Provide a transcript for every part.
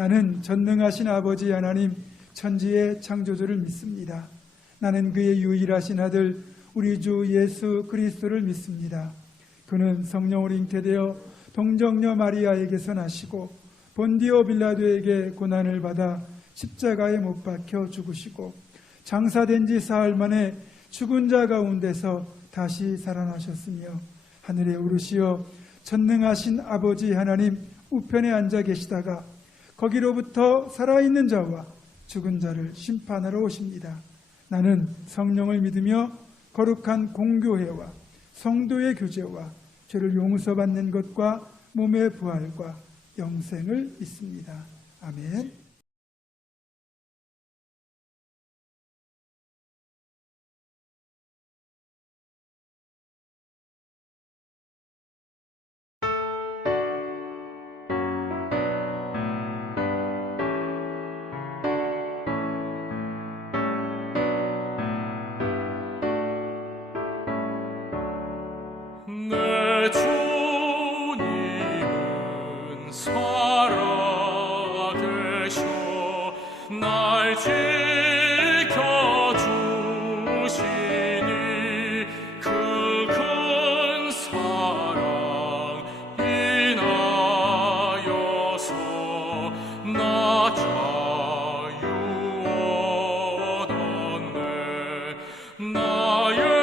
나는 전능하신 아버지 하나님 천지의 창조주를 믿습니다. 나는 그의 유일하신 아들 우리 주 예수 그리스도를 믿습니다. 그는 성령으로 잉태되어 동정녀 마리아에게서 나시고 본디오 빌라도에게 고난을 받아 십자가에 못 박혀 죽으시고 장사된 지 사흘 만에 죽은 자 가운데서 다시 살아나셨으며 하늘에 오르시어 전능하신 아버지 하나님 우편에 앉아 계시다가 거기로부터 살아있는 자와 죽은 자를 심판하러 오십니다. 나는 성령을 믿으며 거룩한 공교회와 성도의 교제와 죄를 용서받는 것과 몸의 부활과 영생을 믿습니다. 아멘. 내 주님은 살아계셔 날 지켜주시니 그 큰 사랑 인하여서 나 자유 얻었네. 나의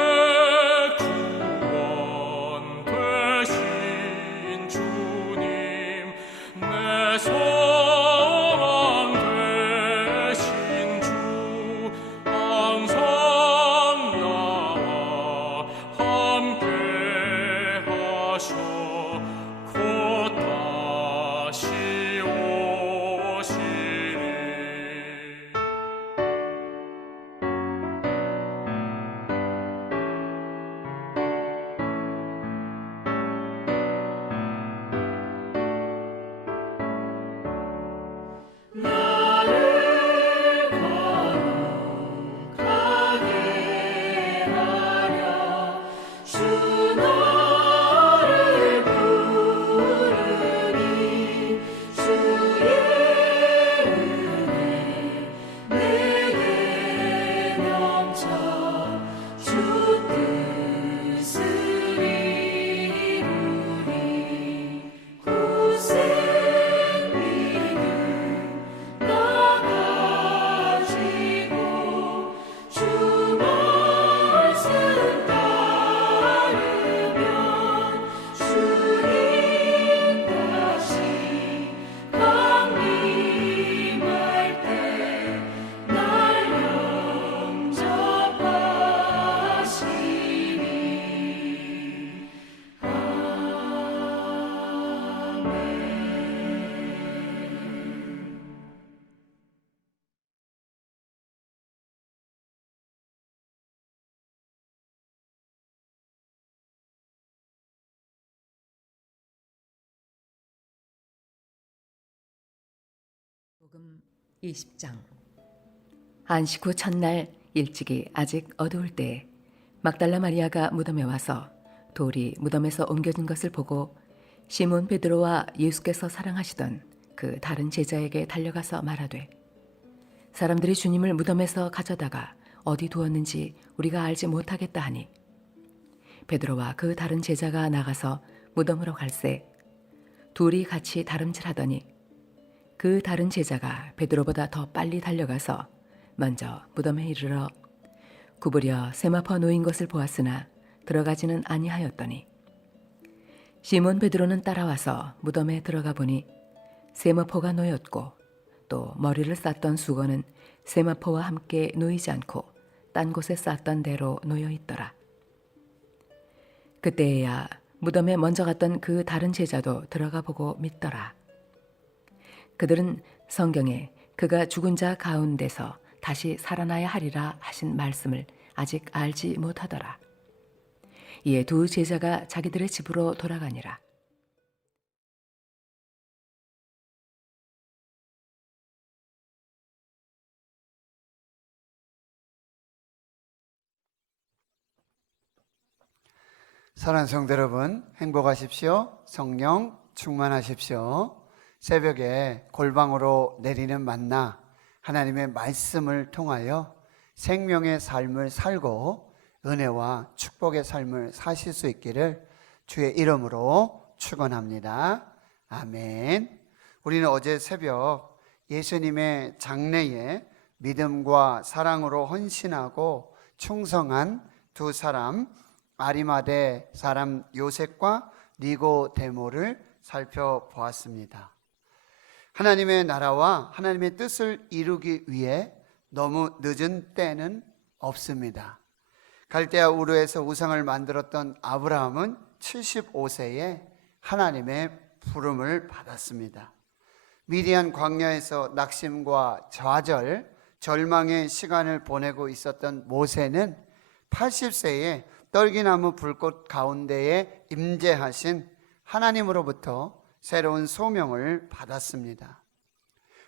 복음 20장. 안식 후 첫날 일찍이 아직 어두울 때에 막달라 마리아가 무덤에 와서 돌이 무덤에서 옮겨진 것을 보고 시몬 베드로와 예수께서 사랑하시던 그 다른 제자에게 달려가서 말하되 사람들이 주님을 무덤에서 가져다가 어디 두었는지 우리가 알지 못하겠다 하니 베드로와 그 다른 제자가 나가서 무덤으로 갈새 둘이 같이 다름질하더니 그 다른 제자가 베드로보다 더 빨리 달려가서 먼저 무덤에 이르러 구부려 세마포 놓인 것을 보았으나 들어가지는 아니하였더니 시몬 베드로는 따라와서 무덤에 들어가 보니 세마포가 놓였고 또 머리를 쌌던 수건은 세마포와 함께 놓이지 않고 딴 곳에 쌌던 대로 놓여 있더라. 그때야 무덤에 먼저 갔던 그 다른 제자도 들어가 보고 믿더라. 그들은 성경에 그가 죽은 자 가운데서 다시 살아나야 하리라 하신 말씀을 아직 알지 못하더라. 이에 두 제자가 자기들의 집으로 돌아가니라. 사랑하는 성도 여러분, 행복하십시오. 성령 충만하십시오. 새벽에 골방으로 내리는 만나, 하나님의 말씀을 통하여 생명의 삶을 살고 은혜와 축복의 삶을 사실 수 있기를 주의 이름으로 축원합니다. 아멘. 우리는 어제 새벽 예수님의 장래에 믿음과 사랑으로 헌신하고 충성한 두 사람, 아리마대 사람 요셉과 니고데모를 살펴보았습니다. 하나님의 나라와 하나님의 뜻을 이루기 위해 너무 늦은 때는 없습니다. 갈대아 우르에서 우상을 만들었던 아브라함은 75세에 하나님의 부름을 받았습니다. 미디안 광야에서 낙심과 좌절, 절망의 시간을 보내고 있었던 모세는 80세에 떨기나무 불꽃 가운데에 임재하신 하나님으로부터 새로운 소명을 받았습니다.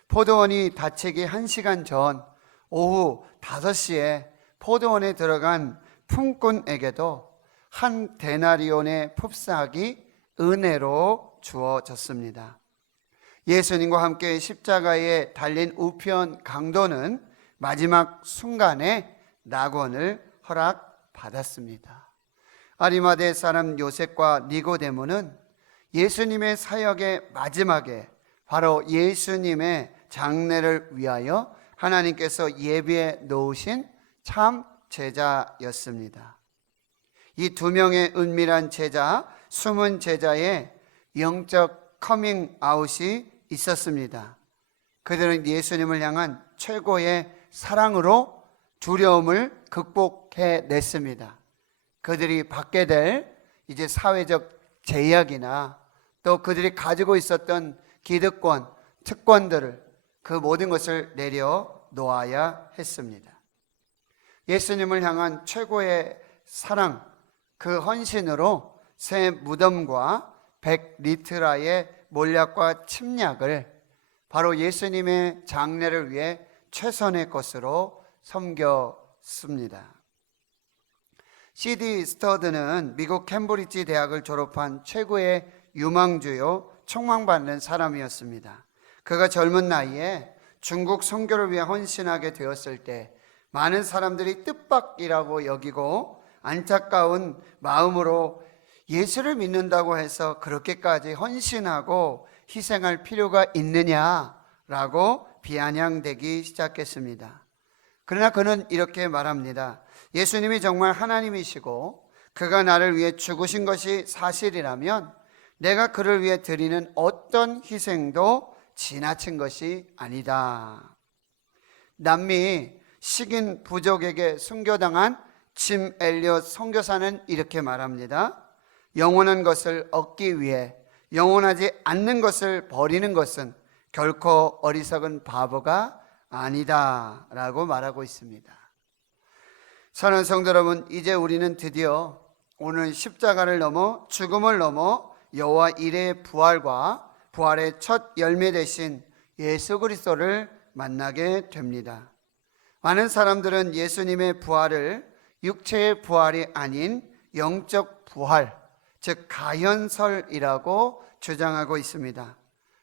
포도원이 닫히기 1시간 전 오후 5시에 포도원에 들어간 품꾼에게도 한 데나리온의 풋삭이 은혜로 주어졌습니다. 예수님과 함께 십자가에 달린 우편 강도는 마지막 순간에 낙원을 허락받았습니다. 아리마대 사람 요셉과 니고데모는 예수님의 사역의 마지막에 바로 예수님의 장례를 위하여 하나님께서 예비해 놓으신 참 제자였습니다. 이 두 명의 은밀한 제자, 숨은 제자의 영적 커밍아웃이 있었습니다. 그들은 예수님을 향한 최고의 사랑으로 두려움을 극복해냈습니다. 그들이 받게 될 이제 사회적 제약이나 또 그들이 가지고 있었던 기득권, 특권들을 그 모든 것을 내려놓아야 했습니다. 예수님을 향한 최고의 사랑, 그 헌신으로 새 무덤과 100리트라의 몰약과 침략을 바로 예수님의 장례를 위해 최선의 것으로 섬겼습니다. C.D. 스터드는 미국 캠브리지 대학을 졸업한 최고의 유망주요 촉망받는 사람이었습니다. 그가 젊은 나이에 중국 선교를 위해 헌신하게 되었을 때 많은 사람들이 뜻밖이라고 여기고 안타까운 마음으로 예수를 믿는다고 해서 그렇게까지 헌신하고 희생할 필요가 있느냐라고 비아냥대기 시작했습니다. 그러나 그는 이렇게 말합니다. 예수님이 정말 하나님이시고 그가 나를 위해 죽으신 것이 사실이라면 내가 그를 위해 드리는 어떤 희생도 지나친 것이 아니다. 남미 식인 부족에게 순교당한 짐 엘리엇 선교사는 이렇게 말합니다. 영원한 것을 얻기 위해 영원하지 않는 것을 버리는 것은 결코 어리석은 바보가 아니다 라고 말하고 있습니다. 사랑하는 성도 여러분, 이제 우리는 드디어 오늘 십자가를 넘어 죽음을 넘어 여호와 이레의 부활과 부활의 첫 열매 되신 예수 그리스도를 만나게 됩니다. 많은 사람들은 예수님의 부활을 육체의 부활이 아닌 영적 부활, 즉 가현설이라고 주장하고 있습니다.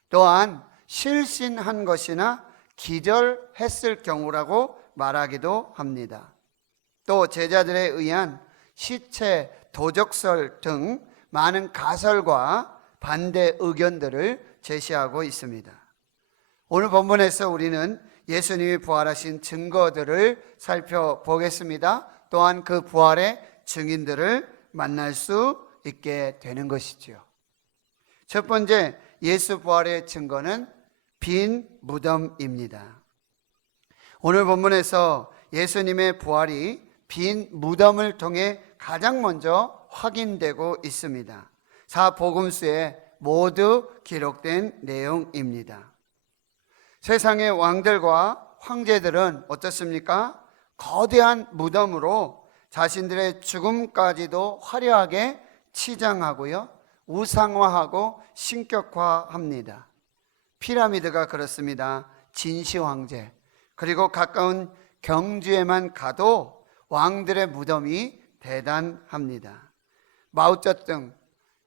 또한 실신한 것이나 기절했을 경우라고 말하기도 합니다. 또 제자들에 의한 시체 도적설 등 많은 가설과 반대 의견들을 제시하고 있습니다. 오늘 본문에서 우리는 예수님이 부활하신 증거들을 살펴보겠습니다. 또한 그 부활의 증인들을 만날 수 있게 되는 것이죠. 첫 번째 예수 부활의 증거는 빈 무덤입니다. 오늘 본문에서 예수님의 부활이 빈 무덤을 통해 가장 먼저 확인되고 있습니다. 사복음서에 모두 기록된 내용입니다. 세상의 왕들과 황제들은 어떻습니까? 거대한 무덤으로 자신들의 죽음까지도 화려하게 치장하고요, 우상화하고 신격화합니다. 피라미드가 그렇습니다. 진시황제, 그리고 가까운 경주에만 가도 왕들의 무덤이 대단합니다. 마오쩌둥,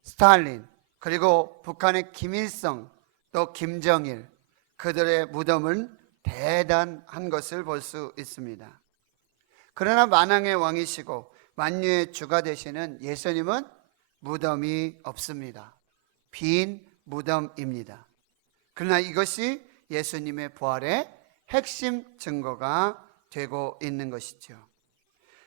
스탈린, 그리고 북한의 김일성, 또 김정일, 그들의 무덤은 대단한 것을 볼 수 있습니다. 그러나 만왕의 왕이시고 만유의 주가 되시는 예수님은 무덤이 없습니다. 빈 무덤입니다. 그러나 이것이 예수님의 부활의 핵심 증거가 되고 있는 것이죠.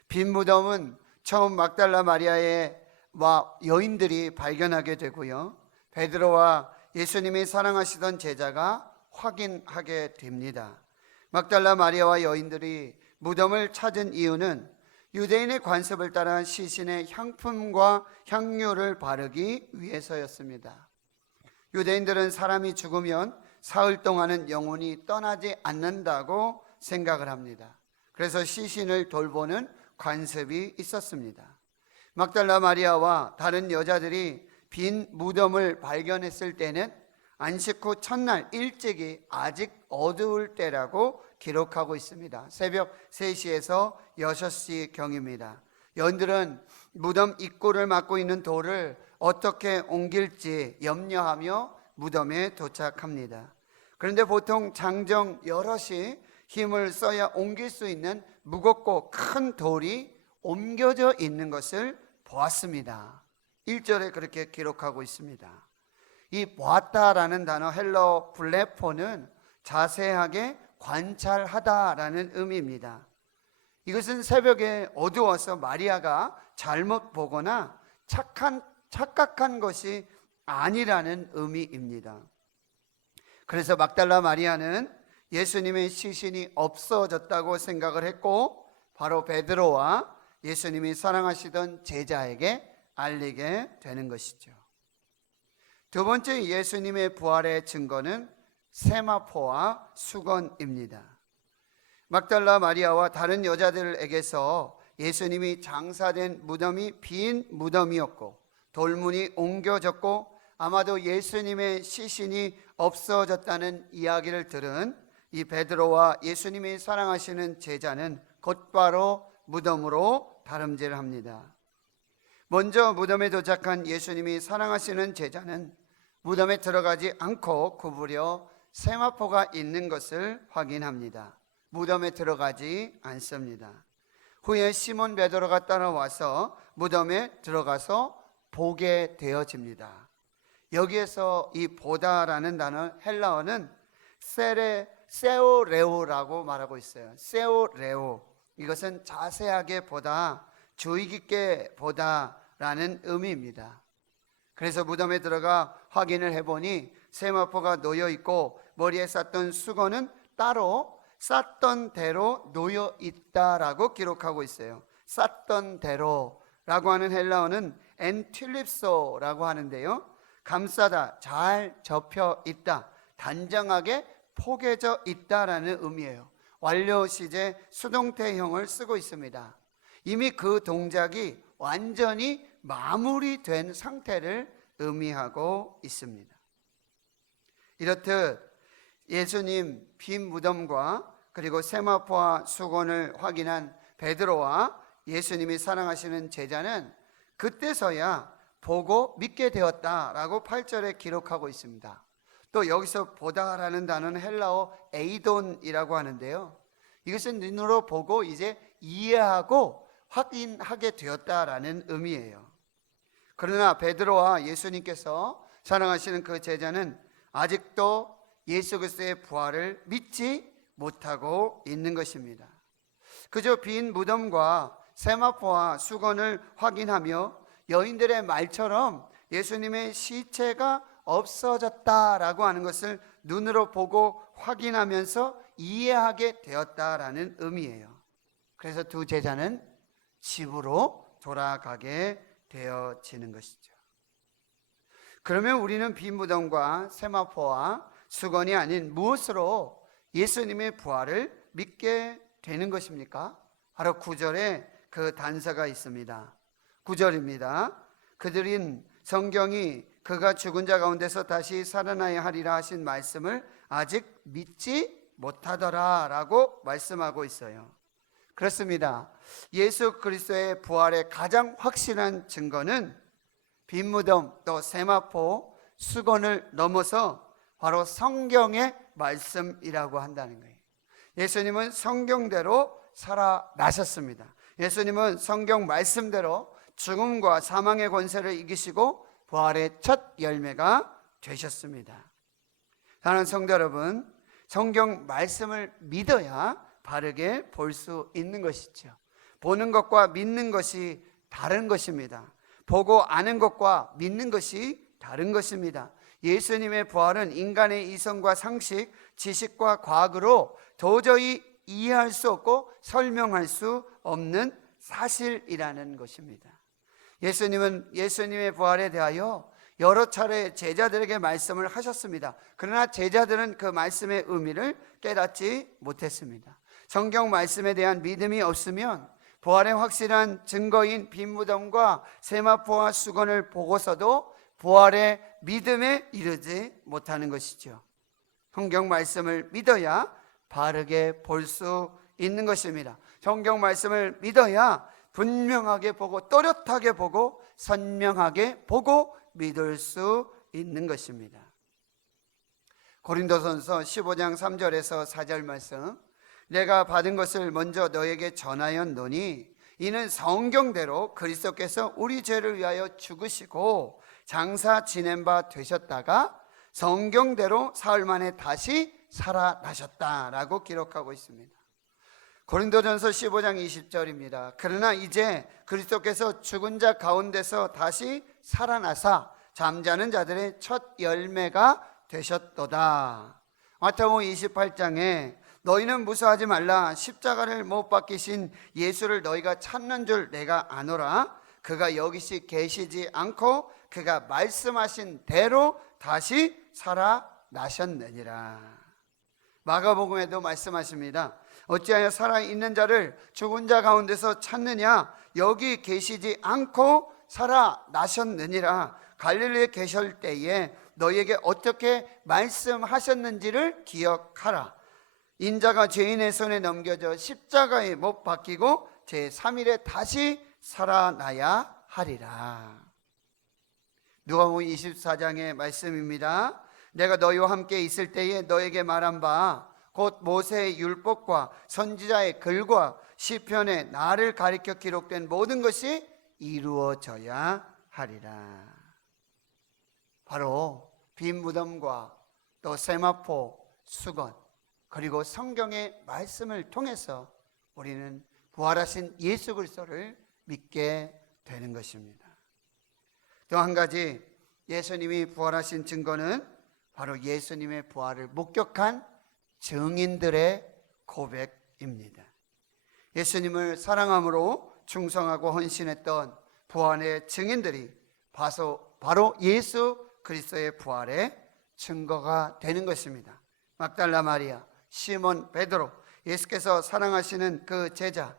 빈 무덤은 처음 막달라 마리아와 여인들이 발견하게 되고요, 베드로와 예수님이 사랑하시던 제자가 확인하게 됩니다. 막달라 마리아와 여인들이 무덤을 찾은 이유는 유대인의 관습을 따라 시신의 향품과 향료를 바르기 위해서였습니다. 유대인들은 사람이 죽으면 사흘 동안은 영혼이 떠나지 않는다고 생각을 합니다. 그래서 시신을 돌보는 관습이 있었습니다. 막달라 마리아와 다른 여자들이 빈 무덤을 발견했을 때는 안식 후 첫날 일찍이 아직 어두울 때라고 기록하고 있습니다. 새벽 3시에서 6시 경입니다. 여인들은 무덤 입구를 막고 있는 돌을 어떻게 옮길지 염려하며 무덤에 도착합니다. 그런데 보통 장정 여럿이 힘을 써야 옮길 수 있는 무겁고 큰 돌이 옮겨져 있는 것을 보았습니다. 1절에 그렇게 기록하고 있습니다. 이 보았다라는 단어 헬러 블레포는 자세하게 관찰하다라는 의미입니다. 이것은 새벽에 어두워서 마리아가 잘못 보거나 착각한 것이 아니라는 의미입니다. 그래서 막달라 마리아는 예수님의 시신이 없어졌다고 생각을 했고 바로 베드로와 예수님이 사랑하시던 제자에게 알리게 되는 것이죠. 두 번째 예수님의 부활의 증거는 세마포와 수건입니다. 막달라 마리아와 다른 여자들에게서 예수님이 장사된 무덤이 빈 무덤이었고 돌문이 옮겨졌고 아마도 예수님의 시신이 없어졌다는 이야기를 들은 이 베드로와 예수님이 사랑하시는 제자는 곧바로 무덤으로 다름질합니다. 먼저 무덤에 도착한 예수님이 사랑하시는 제자는 무덤에 들어가지 않고 구부려 세마포가 있는 것을 확인합니다. 무덤에 들어가지 않습니다. 후에 시몬 베드로가 따라와서 무덤에 들어가서 보게 되어집니다. 여기에서 이 보다라는 단어 헬라어는 세오레오라고 말하고 있어요. 세오레오, 이것은 자세하게 보다, 주의 깊게 보다라는 의미입니다. 그래서 무덤에 들어가 확인을 해보니 세마포가 놓여 있고 머리에 쌌던 수건은 따로 쌌던 대로 놓여 있다라고 기록하고 있어요. 쌌던 대로라고 하는 헬라어는 엔틸립소라고 하는데요, 감싸다, 잘 접혀 있다, 단정하게 포개져 있다라는 의미예요. 완료 시제 수동태형을 쓰고 있습니다. 이미 그 동작이 완전히 마무리된 상태를 의미하고 있습니다. 이렇듯 예수님 빈 무덤과 그리고 세마포와 수건을 확인한 베드로와 예수님이 사랑하시는 제자는 그때서야 보고 믿게 되었다라고 8절에 기록하고 있습니다. 또 여기서 보다라는 단어는 헬라어 에이돈이라고 하는데요, 이것은 눈으로 보고 이제 이해하고 확인하게 되었다라는 의미예요. 그러나 베드로와 예수님께서 사랑하시는 그 제자는 아직도 예수 그리스도의 부활을 믿지 못하고 있는 것입니다. 그저 빈 무덤과 세마포와 수건을 확인하며 여인들의 말처럼 예수님의 시체가 없어졌다라고 하는 것을 눈으로 보고 확인하면서 이해하게 되었다라는 의미예요. 그래서 두 제자는 집으로 돌아가게 되어지는 것이죠. 그러면 우리는 빈 무덤과 세마포와 수건이 아닌 무엇으로 예수님의 부활을 믿게 되는 것입니까? 바로 9절에 그 단서가 있습니다. 9절입니다. 그들은 성경이 그가 죽은 자 가운데서 다시 살아나야 하리라 하신 말씀을 아직 믿지 못하더라 라고 말씀하고 있어요. 그렇습니다. 예수 그리스도의 부활의 가장 확실한 증거는 빈 무덤 또 세마포 수건을 넘어서 바로 성경의 말씀이라고 한다는 거예요. 예수님은 성경대로 살아나셨습니다. 예수님은 성경 말씀대로 죽음과 사망의 권세를 이기시고 부활의 첫 열매가 되셨습니다. 사랑하는 성도 여러분, 성경 말씀을 믿어야 바르게 볼 수 있는 것이죠. 보는 것과 믿는 것이 다른 것입니다. 보고 아는 것과 믿는 것이 다른 것입니다. 예수님의 부활은 인간의 이성과 상식, 지식과 과학으로 도저히 이해할 수 없고 설명할 수 없는 사실이라는 것입니다. 예수님은 예수님의 부활에 대하여 여러 차례 제자들에게 말씀을 하셨습니다. 그러나 제자들은 그 말씀의 의미를 깨닫지 못했습니다. 성경 말씀에 대한 믿음이 없으면 부활의 확실한 증거인 빈 무덤과 세마포와 수건을 보고서도 부활의 믿음에 이르지 못하는 것이죠. 성경 말씀을 믿어야 바르게 볼 수 있는 것입니다. 성경 말씀을 믿어야 분명하게 보고 또렷하게 보고 선명하게 보고 믿을 수 있는 것입니다. 고린도전서 15장 3절에서 4절 말씀, 내가 받은 것을 먼저 너에게 전하였노니 이는 성경대로 그리스도께서 우리 죄를 위하여 죽으시고 장사 지낸 바 되셨다가 성경대로 사흘 만에 다시 살아나셨다라고 기록하고 있습니다. 고린도전서 15장 20절입니다. 그러나 이제 그리스도께서 죽은 자 가운데서 다시 살아나사 잠자는 자들의 첫 열매가 되셨도다. 마태복음 28장에 너희는 무서워하지 말라. 십자가를 못 박히신 예수를 너희가 찾는 줄 내가 아노라. 그가 여기시 계시지 않고 그가 말씀하신 대로 다시 살아나셨느니라. 마가복음에도 말씀하십니다. 어찌하여 살아있는 자를 죽은 자 가운데서 찾느냐? 여기 계시지 않고 살아나셨느니라. 갈릴리에 계실 때에 너희에게 어떻게 말씀하셨는지를 기억하라. 인자가 죄인의 손에 넘겨져 십자가에 못 박히고 제3일에 다시 살아나야 하리라. 누가복음 24장의 말씀입니다. 내가 너희와 함께 있을 때에 너에게 말한 바 곧 모세의 율법과 선지자의 글과 시편에 나를 가리켜 기록된 모든 것이 이루어져야 하리라. 바로 빈 무덤과 또 세마포, 수건, 그리고 성경의 말씀을 통해서 우리는 부활하신 예수 그리스도를 믿게 되는 것입니다. 또 한 가지 예수님이 부활하신 증거는 바로 예수님의 부활을 목격한 증인들의 고백입니다. 예수님을 사랑함으로 충성하고 헌신했던 부활의 증인들이 바로 예수 그리스도의 부활의 증거가 되는 것입니다. 막달라 마리아, 시몬 베드로, 예수께서 사랑하시는 그 제자,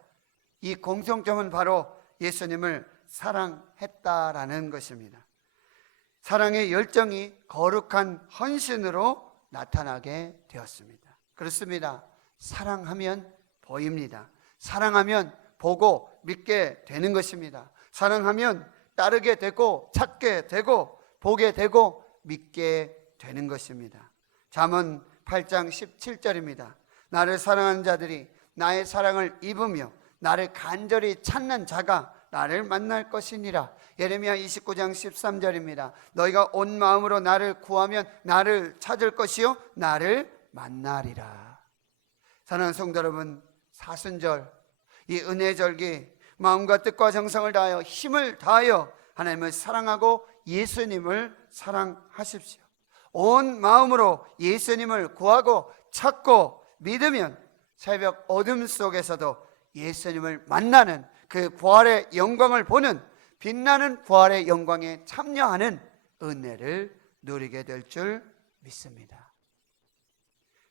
이 공통점은 바로 예수님을 사랑했다라는 것입니다. 사랑의 열정이 거룩한 헌신으로 나타나게 되었습니다. 그렇습니다. 사랑하면 보입니다. 사랑하면 보고 믿게 되는 것입니다. 사랑하면 따르게 되고 찾게 되고 보게 되고 믿게 되는 것입니다. 잠언 8장 17절입니다. 나를 사랑하는 자들이 나의 사랑을 입으며 나를 간절히 찾는 자가 나를 만날 것이니라. 예레미야 29장 13절입니다. 너희가 온 마음으로 나를 구하면 나를 찾을 것이요 나를 만나리라. 사랑하는 성도 여러분, 사순절 이 은혜절기 마음과 뜻과 정성을 다하여 힘을 다하여 하나님을 사랑하고 예수님을 사랑하십시오. 온 마음으로 예수님을 구하고 찾고 믿으면 새벽 어둠 속에서도 예수님을 만나는 그 부활의 영광을 보는 빛나는 부활의 영광에 참여하는 은혜를 누리게 될 줄 믿습니다.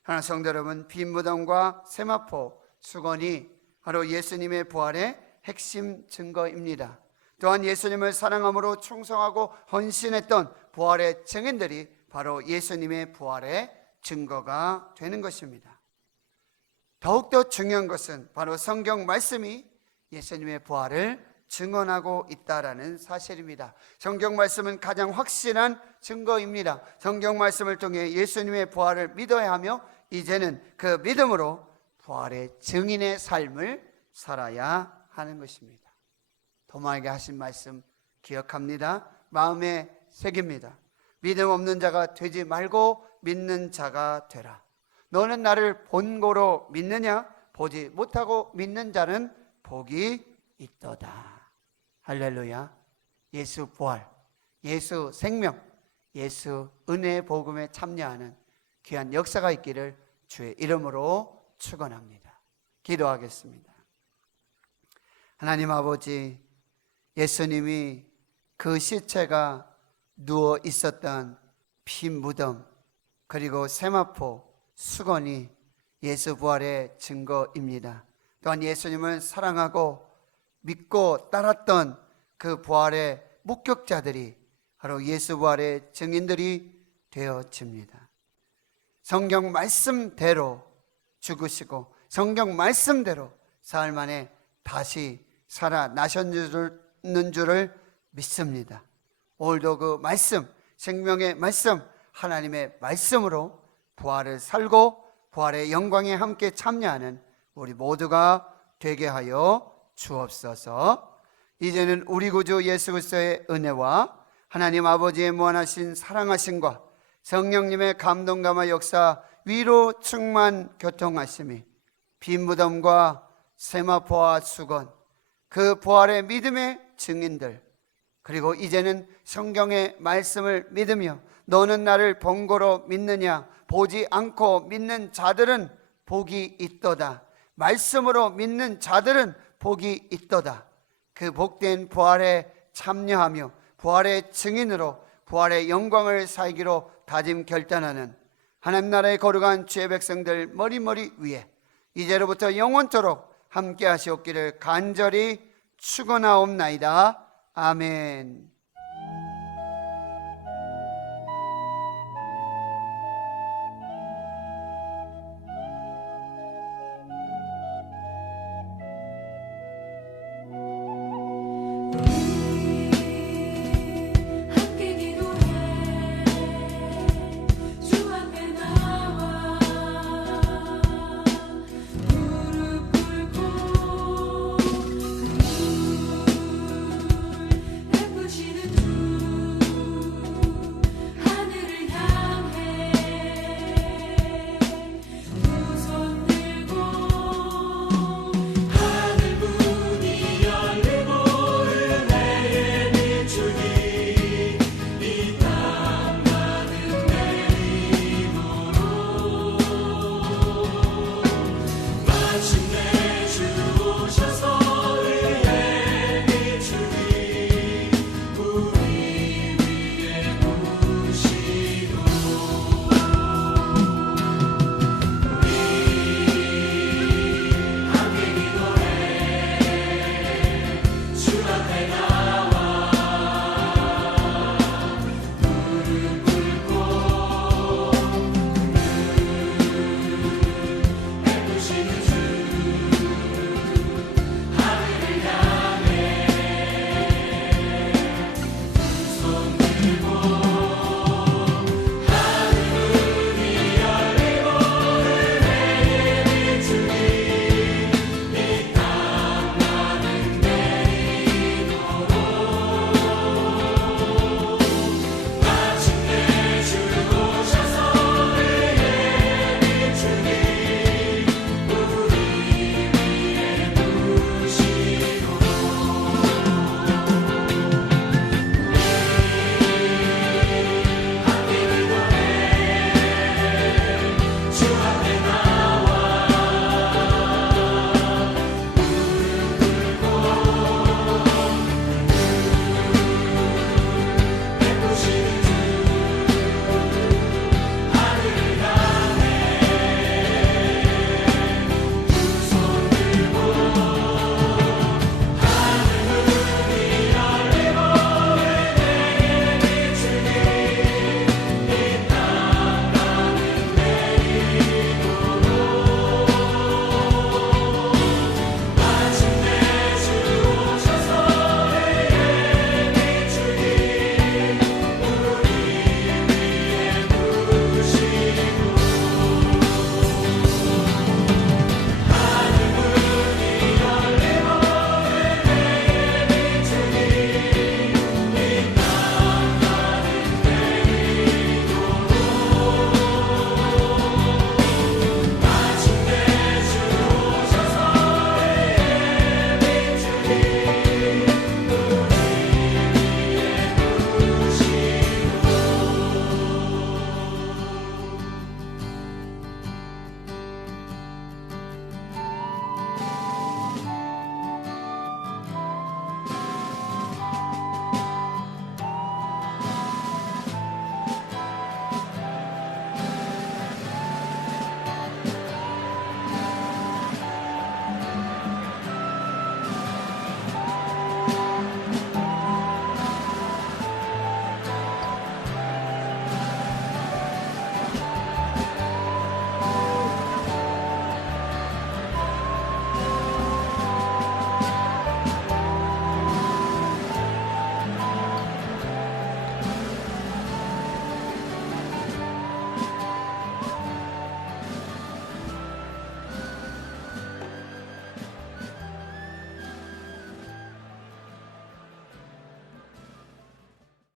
하나님 성도 여러분, 빈 무덤과 세마포, 수건이 바로 예수님의 부활의 핵심 증거입니다. 또한 예수님을 사랑함으로 충성하고 헌신했던 부활의 증인들이 바로 예수님의 부활의 증거가 되는 것입니다. 더욱더 중요한 것은 바로 성경 말씀이 예수님의 부활을 증언하고 있다라는 사실입니다. 성경 말씀은 가장 확실한 증거입니다. 성경 말씀을 통해 예수님의 부활을 믿어야 하며 이제는 그 믿음으로 부활의 증인의 삶을 살아야 하는 것입니다. 도마에게 하신 말씀 기억합니다. 마음에 새깁니다. 믿음 없는 자가 되지 말고 믿는 자가 되라. 너는 나를 본고로 믿느냐? 보지 못하고 믿는 자는 복이 있도다. 할렐루야. 예수 부활, 예수 생명, 예수 은혜의 복음에 참여하는 귀한 역사가 있기를 주의 이름으로 축원합니다. 기도하겠습니다. 하나님 아버지, 예수님이 그 시체가 누워 있었던 피 무덤 그리고 세마포 수건이 예수 부활의 증거입니다. 또한 예수님을 사랑하고 믿고 따랐던 그 부활의 목격자들이 바로 예수 부활의 증인들이 되어집니다. 성경 말씀대로 죽으시고 성경 말씀대로 사흘 만에 다시 살아나셨는 줄을 믿습니다. 오늘도 그 말씀, 생명의 말씀, 하나님의 말씀으로 부활을 살고 부활의 영광에 함께 참여하는 우리 모두가 되게 하여 주옵소서. 이제는 우리 구주 예수 그리스도의 은혜와 하나님 아버지의 무한하신 사랑하심과 성령님의 감동감화 역사 위로 충만 교통하심이 빈 무덤과 세마포와 수건 그 부활의 믿음의 증인들 그리고 이제는 성경의 말씀을 믿으며 너는 나를 본고로 믿느냐 보지 않고 믿는 자들은 복이 있도다. 말씀으로 믿는 자들은 복이 있도다. 그 복된 부활에 참여하며 부활의 증인으로 부활의 영광을 살기로 다짐 결단하는 하나님 나라의 거룩한 주의 백성들 머리머리 위에 이제로부터 영원토록 함께 하시옵기를 간절히 축원하옵나이다. 아멘.